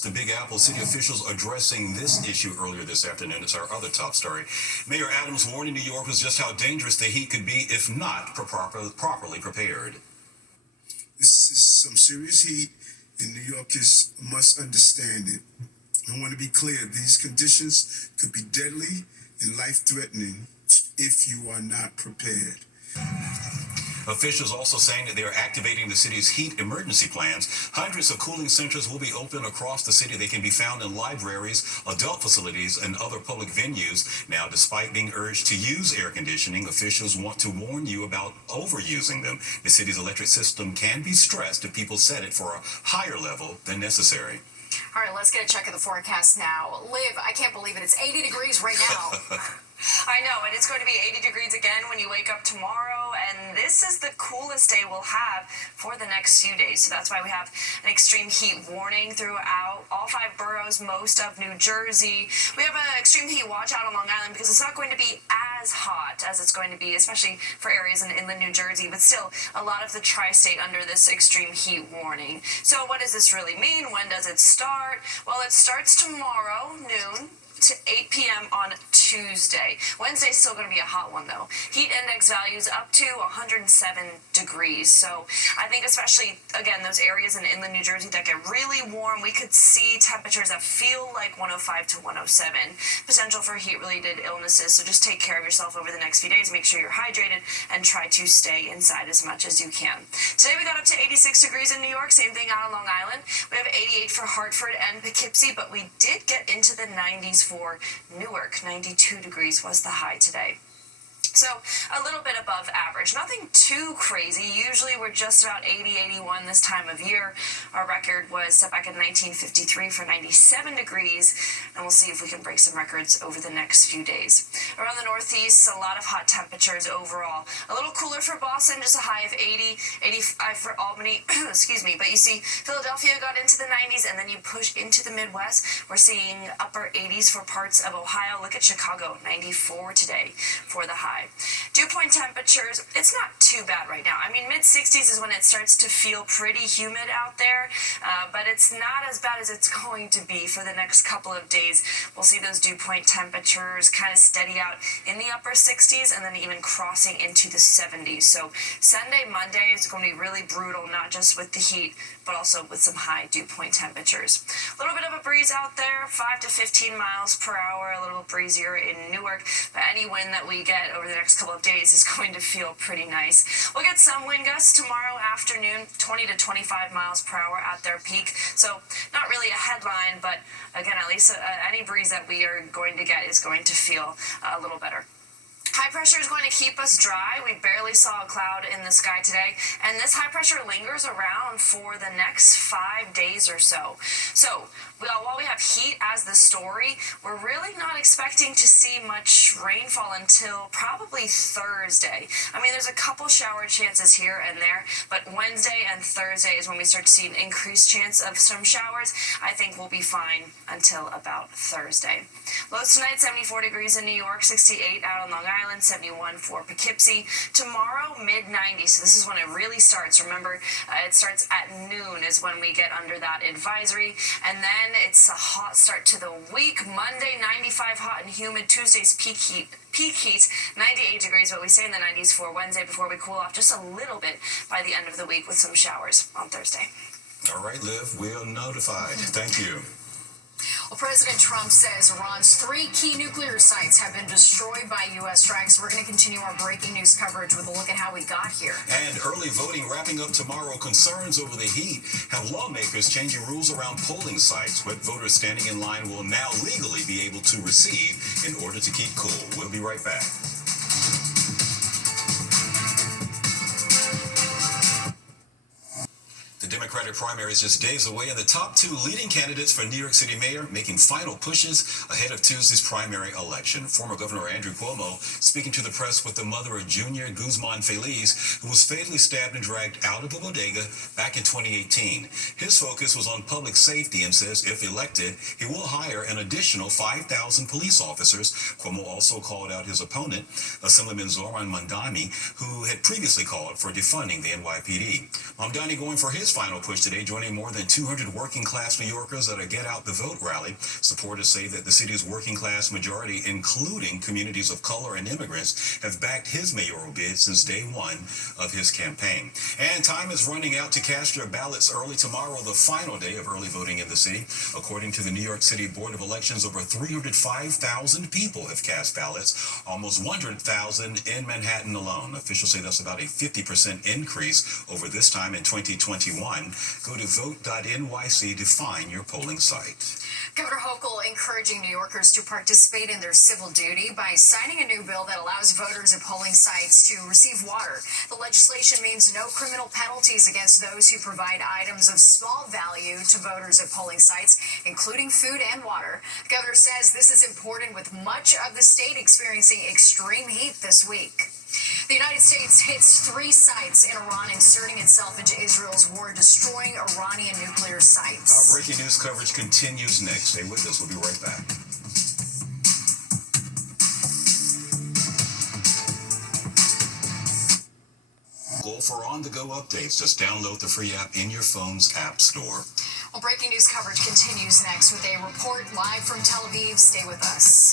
The Big Apple, city officials addressing this issue earlier this afternoon. It's our other top story. Mayor Adams warning New Yorkers just how dangerous the heat could be if not properly prepared. This is some serious heat, and New Yorkers must understand it. I want to be clear, these conditions could be deadly and life-threatening if you are not prepared. Officials also saying that they are activating the city's heat emergency plans. Hundreds of cooling centers will be open across the city. They can be found in libraries, adult facilities, and other public venues. Now, despite being urged to use air conditioning, officials want to warn you about overusing them. The city's electric system can be stressed if people set it for a higher level than necessary. All right, let's get a check of the forecast now. Liv, I can't believe it. It's 80 degrees right now. I know, and it's going to be 80 degrees again when you wake up tomorrow, and this is the coolest day we'll have for the next few days. So that's why we have an extreme heat warning throughout all 5 boroughs, most of New Jersey. We have an extreme heat watch out on Long Island because it's not going to be as hot as it's going to be, especially for areas in inland New Jersey, but still a lot of the tri-state under this extreme heat warning. So what does this really mean? When does it start? Well, it starts tomorrow, noon, to 8 p.m. on Tuesday. Wednesday's still going to be a hot one, though. Heat index values up to 107 degrees. So I think especially, again, those areas in inland New Jersey that get really warm, we could see temperatures that feel like 105 to 107. Potential for heat-related illnesses, so just take care of yourself over the next few days. Make sure you're hydrated and try to stay inside as much as you can. Today we got up to 86 degrees in New York, same thing out on Long Island. We have 88 for Hartford and Poughkeepsie, but we did get into the 90s for Newark. 92 degrees was the high today. So a little bit above average. Nothing too crazy. Usually we're just about 80, 81 this time of year. Our record was set back in 1953 for 97 degrees, and we'll see if we can break some records over the next few days. Around the Northeast, a lot of hot temperatures overall. A little cooler for Boston, just a high of 80, 85 for Albany, excuse me. But you see Philadelphia got into the 90s, and then you push into the Midwest. We're seeing upper 80s for parts of Ohio. Look at Chicago, 94 today for the high. Dew point temperatures, it's not too bad right now. I mean, mid-60s is when it starts to feel pretty humid out there, but it's not as bad as it's going to be for the next couple of days. We'll see those dew point temperatures kind of steady out in the upper 60s and then even crossing into the 70s. So Sunday, Monday is going to be really brutal, not just with the heat, but also with some high dew point temperatures. A little bit of a breeze out there, 5 to 15 miles per hour, a little breezier in Newark, but any wind that we get over the next couple of days is going to feel pretty nice. We'll get some wind gusts tomorrow afternoon, 20 to 25 miles per hour at their peak. So not really a headline, but again, at least any breeze that we are going to get is going to feel a little better. High pressure is going to keep us dry. We barely saw a cloud in the sky today, and this high pressure lingers around for the next 5 days or so. So while we have heat as the story, we're really not expecting to see much rainfall until probably Thursday. I mean, there's a couple shower chances here and there, but Wednesday and Thursday is when we start to see an increased chance of some showers. I think we'll be fine until about Thursday. Lows tonight, 74 degrees in New York, 68 out on Long Island, 71 for Poughkeepsie. Tomorrow, mid-90s, so this is when it really starts. Remember, it starts at noon is when we get under that advisory, and then it's a hot start to the week. Monday, 95 hot and humid. Tuesday's peak heat, 98 degrees, but we stay in the 90s for Wednesday before we cool off just a little bit by the end of the week with some showers on Thursday. All right, Liv, we're notified. Thank you. Well, President Trump says Iran's 3 key nuclear sites have been destroyed by U.S. strikes. We're going to continue our breaking news coverage with a look at how we got here. And early voting wrapping up tomorrow. Concerns over the heat have lawmakers changing rules around polling sites. What voters standing in line will now legally be able to receive in order to keep cool. We'll be right back. The Democratic primary is just days away, and the top 2 leading candidates for New York City mayor making final pushes ahead of Tuesday's primary election. Former Governor Andrew Cuomo speaking to the press with the mother of Junior Guzman Feliz, who was fatally stabbed and dragged out of a bodega back in 2018. His focus was on public safety and says if elected, he will hire an additional 5,000 police officers. Cuomo also called out his opponent, Assemblyman Zoran Mamdani, who had previously called for defunding the NYPD. Mamdani going for his final push today, joining more than 200 working-class New Yorkers at a Get Out the Vote rally. Supporters say that the city's working-class majority, including communities of color and immigrants, have backed his mayoral bid since day one of his campaign. And time is running out to cast your ballots early tomorrow, the final day of early voting in the city. According to the New York City Board of Elections, over 305,000 people have cast ballots, almost 100,000 in Manhattan alone. Officials say that's about a 50% increase over this time in 2021. Go to vote.nyc to find your polling site. Governor Hochul encouraging New Yorkers to participate in their civil duty by signing a new bill that allows voters at polling sites to receive water. The legislation means no criminal penalties against those who provide items of small value to voters at polling sites, including food and water. The governor says this is important with much of the state experiencing extreme heat this week. The United States hits 3 sites in Iran, inserting itself into Israel's war, destroying Iranian nuclear sites. Our breaking news coverage continues next. Stay with us. We'll be right back. Go for on-the-go updates. Just download the free app in your phone's app store. Well, breaking news coverage continues next with a report live from Tel Aviv. Stay with us.